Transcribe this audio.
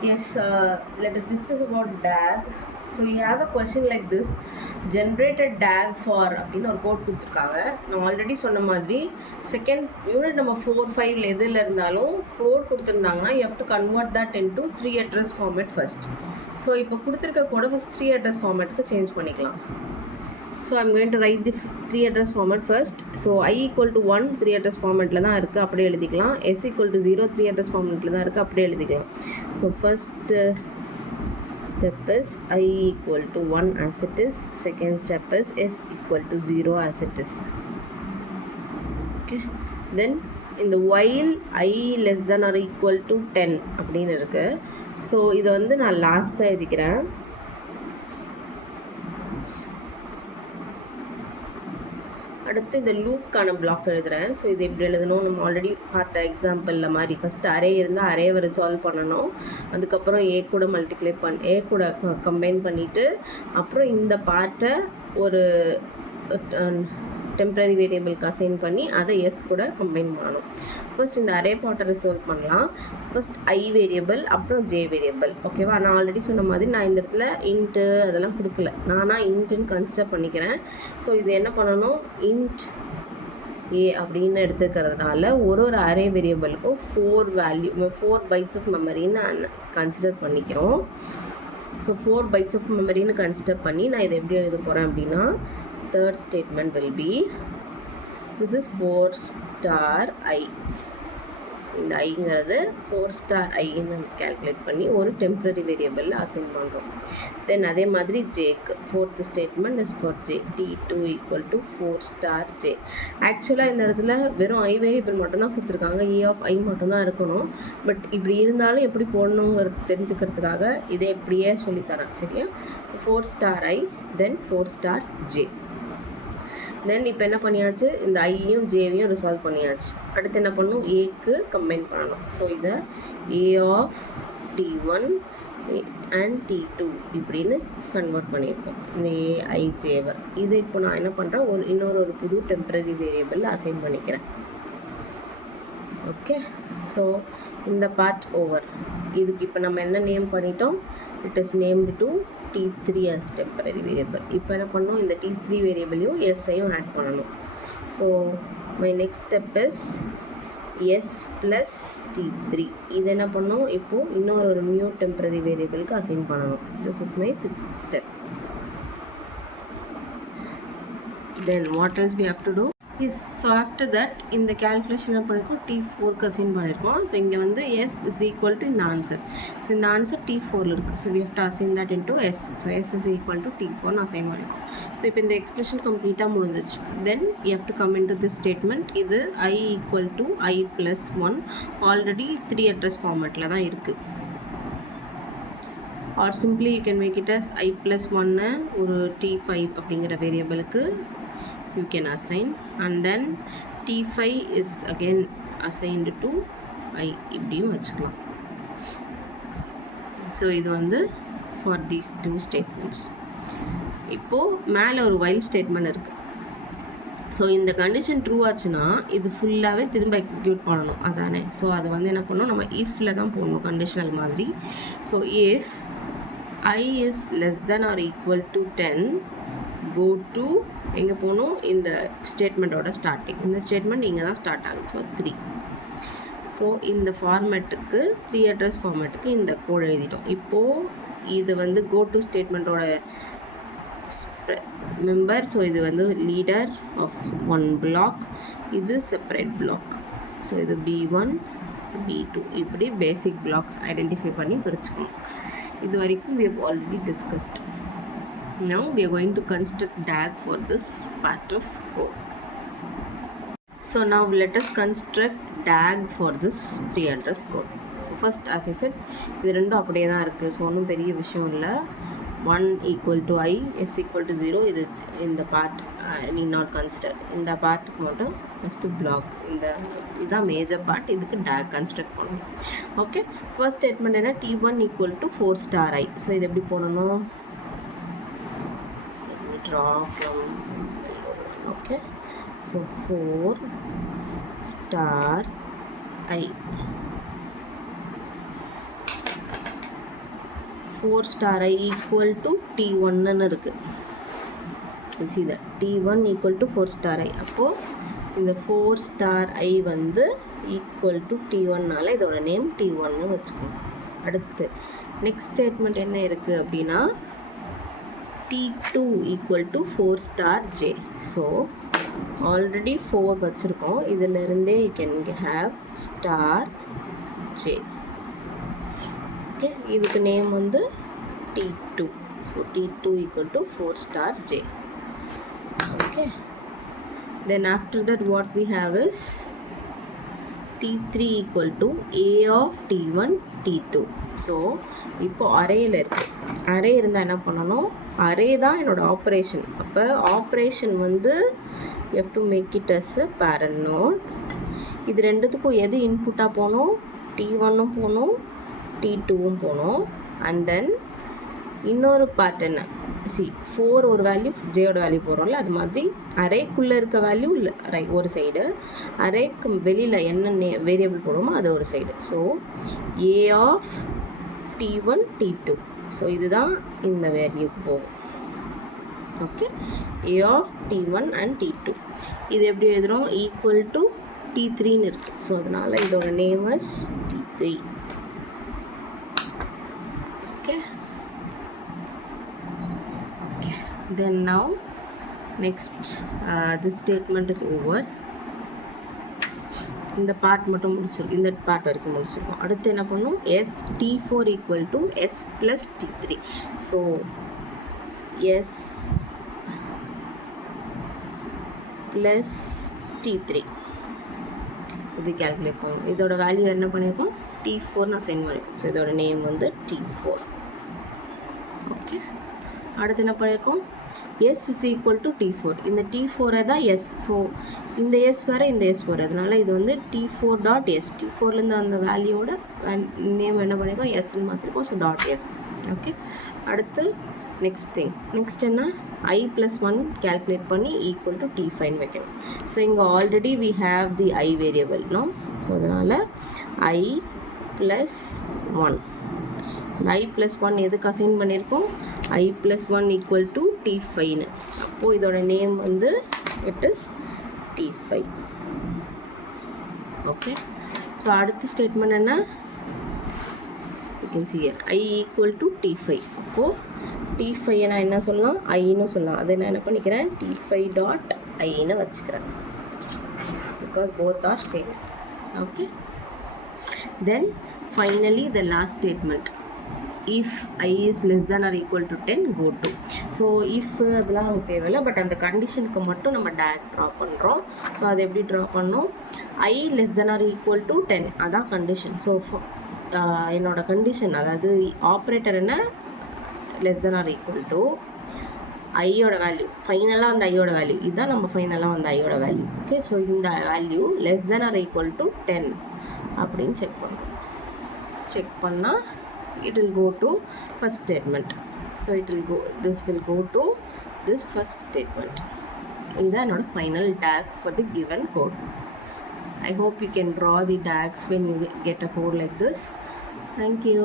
Yes, let us discuss about DAG. So you have a question like this: generate a DAG for அப்படின்னு ஒரு code கொடுத்துருக்காங்க. நான் already சொன்ன மாதிரி second unit நம்ம 4-5 எதில் இருந்தாலும் கோட் கொடுத்துருந்தாங்கன்னா you have to convert that into 3 address format first. So இப்போ கொடுத்துருக்க கோடை ஃபஸ்ட் 3 address formatக்கு சேஞ்ச் பண்ணிக்கலாம். So I'm going to write the 3 address format first. So I equal to 1 3 address formatல தான் இருக்குது, அப்படியே எழுதிக்கலாம். S equal to 0 3 address formatல தான் இருக்குது, அப்படியே எழுதிக்கலாம். So first step is I equal to 1 as it is. Second step is S equal to 0 as it is. Okay. Then in the while I less than or equal to 10 அப்படின்னு இருக்குது. So இதை வந்து நான் லாஸ்ட்டாக எழுதிக்கிறேன். அடுத்து இந்த லூப்க்கான black எழுதுகிறேன். ஸோ இது எப்படி எழுதணும், நம்ம ஆல்ரெடி பார்த்த எக்ஸாம்பிளில் மாதிரி ஃபஸ்ட்டு அரே இருந்தால் அரேவை ரிசால்வ் பண்ணணும். அதுக்கப்புறம் ஏ கூட மல்டிப்ளை ஏ கூட கம்பைன் பண்ணிவிட்டு அப்புறம் இந்த பார்ட்டை ஒரு டெம்பரரி வேரியபிளுக்கு அசைன் பண்ணி அதை எஸ் கூட கம்பைன் பண்ணணும். ஃபர்ஸ்ட் இந்த அரே பார்ட்டை ரிசால்வ் பண்ணலாம். ஃபர்ஸ்ட் ஐ வேரியபிள் அப்புறம் ஜே வேரியபிள். ஓகேவா, நான் ஆல்ரெடி சொன்ன மாதிரி நான் இந்த இடத்துல இன்ட்டு அதெல்லாம் கொடுக்கல, நானாக இன்ட்டுன்னு கன்சிடர் பண்ணிக்கிறேன். ஸோ இது என்ன பண்ணணும், இன்ட் ஏ அப்படின்னு எடுத்துக்கிறதுனால ஒரு அரே வேரியபிளுக்கும் 4 பைட்ஸ் ஆஃப் மெமரின்னு நான் கன்சிடர் பண்ணிக்கிறோம். ஸோ 4 பைட்ஸ் ஆஃப் மெமரின்னு கன்சிடர் பண்ணி நான் இதை எப்படி எழுத போகிறேன் அப்படின்னா, third statement will be this is 4 star I. இந்த ஐங்கிறது 4 star ஐன்னு கேல்குலேட் பண்ணி ஒரு டெம்பரரி வேரியபிளில் அசைன் பண்ணுறோம். தென் அதே மாதிரி ஜேக்கு fourth statement is for J T2 equal to 4 star J. ஆக்சுவலாக இந்த இடத்துல வெறும் ஐ வேரியபிள் மட்டும்தான் கொடுத்துருக்காங்க, ஏ ஆஃப் ஐ மட்டும்தான் இருக்கணும். பட் இப்படி இருந்தாலும் எப்படி போடணுங்கிறது தெரிஞ்சுக்கிறதுக்காக இதை எப்படியே சொல்லித்தரேன். சரியா, 4 star I then 4 star J. தென் இப்போ என்ன பண்ணியாச்சு, இந்த ஐயும் ஜேவையும் ரிசால்வ் பண்ணியாச்சு. அடுத்து என்ன பண்ணணும், ஏக்கு கம்பைன் பண்ணணும். ஸோ இதை ஏ ஆஃப் T1 அண்ட் T2 இப்படின்னு கன்வெர்ட் பண்ணியிருக்கோம் இந்த ஏஐஜேவை. இதை இப்போ நான் என்ன பண்ணுறேன், இன்னொரு புது டெம்பரரி வேரியபிளில் அசைன் பண்ணிக்கிறேன். ஓகே, ஸோ இந்த பார்ட் ஓவர். இதுக்கு இப்போ நம்ம என்ன நேம் பண்ணிட்டோம், it is named to T3 as temporary variable. இப்போ என்ன பண்ணணும், இந்த T3 வேரியபிளையும் எஸ்ஐயும் ஆட் பண்ணணும். So my next step is S plus T3. இது என்ன பண்ணணும், இப்போது இன்னொரு நியூ டெம்பரரி வேரியபிளுக்கு அசைன் பண்ணணும். This is my 6th step. Then what else we have to do? Yes, so after that இந்த கேல்குலேஷன் என்ன பண்ணியிருக்கோம், T4க்கு அசைன் பண்ணியிருக்கோம். ஸோ இங்கே வந்து எஸ் இஸ் ஈக்குவல் டு இந்த ஆன்சர். ஸோ இந்த ஆன்சர் T4ல் இருக்குது. So we have to assign that into S. So S is equal to T4ன்னு அசைன் பண்ணியிருக்கோம். ஸோ இப்போ இந்த எக்ஸ்பிரஷன் கம்ப்ளீட்டாக முடிஞ்சிச்சு. Then you have to come in to this statement. இது I equal to I plus 1 already 3 address ஃபார்மேட்டில் தான் இருக்குது. Or simply you can make it as I plus 1 ஒரு T5 அப்படிங்கிற வேரியபிளுக்கு you can assign, and then T5 is again assigned to I இப்படியும் வச்சுக்கலாம். So இது வந்து for these 2 statements. இப்போது மேலே ஒரு while statement இருக்குது. ஸோ இந்த கண்டிஷன் ட்ரூ ஆச்சுன்னா இது ஃபுல்லாகவே திரும்ப எக்ஸிக்யூட் பண்ணணும், அதானே. ஸோ அது வந்து என்ன பண்ணணும், நம்ம இஃப்பில் தான் போடணும் கண்டிஷனல் மாதிரி. So if I is less than or equal to 10 go to எங்கே போகணும், இந்த ஸ்டேட்மெண்ட்டோட ஸ்டார்டிங். இந்த ஸ்டேட்மெண்ட் இங்கே தான் ஸ்டார்ட் ஆகுது. ஸோ 3. ஸோ இந்த ஃபார்மேட்டுக்கு 3 அட்ரஸ் ஃபார்மேட்டுக்கு இந்த கோட் எழுதிட்டோம். இப்போது இது வந்து கோ டு ஸ்டேட்மெண்ட்டோட மெம்பர். ஸோ இது வந்து லீடர் ஆஃப் 1 பிளாக், இது செப்பரேட் பிளாக். ஸோ இது B1 B2 இப்படி பேசிக் பிளாக்ஸ் ஐடென்டிஃபை பண்ணி பிரிச்சுக்கணும். இது வரைக்கும் we have already discussed. Now we are going to construct DAG for this part of code. So now let us construct DAG for this 3 address code. So first, as I said, இது ரெண்டும் அப்படியே தான் இருக்குது. So ஒன்றும் பெரிய விஷயம் இல்லை. 1 equal to I, S equal to 0. இது இந்த பார்ட் need not consider. இந்த பார்ட்டுக்கு மட்டும் ஃபஸ்ட்டு பிளாக், இதுதான் மேஜர் பார்ட். இதுக்கு DAG கன்ஸ்ட்ரக்ட் பண்ணணும். ஓகே, ஃபர்ஸ்ட் ஸ்டேட்மெண்ட் என்ன, T1 equal to 4 star I. So இது எப்படி போடணும், draw from, okay, so 4 star I. 4 star I equal to T1 இருக்கு. see that T1 equal to 4 star I. அப்போ இந்த 4 star I வந்து equal to T1 நால இதோட நேம் T1 வச்சுக்கணும். அடுத்து நெக்ஸ்ட் ஸ்டேட்மெண்ட் என்ன இருக்கு அப்படின்னா T2 equal to 4 star J. So already 4 வச்சுருக்கோம், இதில் இருந்தே you can have star J. Okay, இதுக்கு நேம் வந்து T2. So T2 equal to 4 star J. Okay, then after that what we have is T3 equal to A of T1 T2. So இப்போ அரேயில் இருக்கு. Array இருந்தால் என்ன பண்ணணும், array தான் என்னோட operation. அப்போ ஆப்ரேஷன் வந்து you have to make it as a parent node. இது ரெண்டுத்துக்கும் எது இன்புட்டாக போகணும், T1ம் போகணும் T2வும் போகணும். அண்ட் தென் இன்னொரு பார்ட் என்ன, சி 4 ஒரு வேல்யூ ஜேயோட வேல்யூ போடுறோம்ல, அது மாதிரி அரேக்குள்ளே இருக்க வேல்யூ இல்லை ஒரு சைடு, அரேக்கு வெளியில் என்ன வேரியபிள் போடுறோமோ அது ஒரு side. So A of T1 T2. So இதுதான் இந்த வேல்யூக்கு போகும். Okay, A of T1 and T2. இது எப்படி எழுதுகிறோம், ஈக்குவல் டு T3ன்னு இருக்குது. ஸோ அதனால் இதோட name is T3. Okay, then now next this statement is over. இந்த பார்ட் மட்டும் முடிச்சிருக்கோம், இந்த பார்ட் வரைக்கும் முடிச்சிருக்கோம். அடுத்து என்ன பண்ணும், S T4 equal to S plus T3. So S plus T3 இது கேல்குலேட் பண்ணணும். இதோட வேல்யூ என்ன பண்ணியிருக்கோம், T4 நான் சென்ட் பண்ணியிருக்கோம். ஸோ இதோட நேம் வந்து T4. ஓகே, அடுத்து என்ன பண்ணியிருக்கோம், S is equal to T4. இந்த T4 தான் S. ஸோ இந்த S வேறு இந்த S வேறு, அதனால இது வந்து T4 டாட் S. T4லேருந்து அந்த வேல்யூவோட நேம் என்ன பண்ணியிருக்கோம், Sன்னு மாற்றிருக்கோம். So dot S. ஓகே, அடுத்து நெக்ஸ்ட் திங், நெக்ஸ்ட் என்ன, I plus 1 calculate பண்ணி ஈக்குவல் டு T5 வைக்கணும். ஸோ இங்கே already we have the I variable no. So அதனால் I plus 1, I plus 1 எதுக்கு அசைன் பண்ணியிருக்கோம், I plus 1 equal to T5ன்னு. அப்போது இதோட நேம் வந்து it is T5. Okay, so அடுத்த ஸ்டேட்மெண்ட் என்ன, you can see here I equal to T5. அப்போது T5 நான் என்ன சொல்லலாம், ஐன்னு சொல்லலாம். அதை நான் என்ன பண்ணிக்கிறேன், T5 டாட் ஐன்னு வச்சுக்கிறேன், because both are same. Okay, then finally the last statement, if I is less than or equal to 10 go to. So if அதெல்லாம் நமக்கு தேவையில்லை, பட் அந்த கண்டிஷனுக்கு மட்டும் நம்ம டேரக்ட் ட்ரா பண்ணுறோம். ஸோ அதை எப்படி ட்ரா பண்ணோம், I less than or equal to 10 அதான் கண்டிஷன். ஸோ என்னோட கண்டிஷன், அதாவது ஆப்ரேட்டர் என்ன, less than or equal to ஐயோட வேல்யூ, ஃபைனலாக அந்த ஐயோட வேல்யூ இதுதான் நம்ம ஃபைனலாக அந்த ஐயோட வேல்யூ. ஓகே, ஸோ இந்த value less than or equal to 10 அப்படின்னு செக் பண்ணோம். செக் பண்ணால் it will go to first statement. So this will go to this first statement. This is our final tag for the given code. I hope you can draw the tags when you get a code like this. Thank you.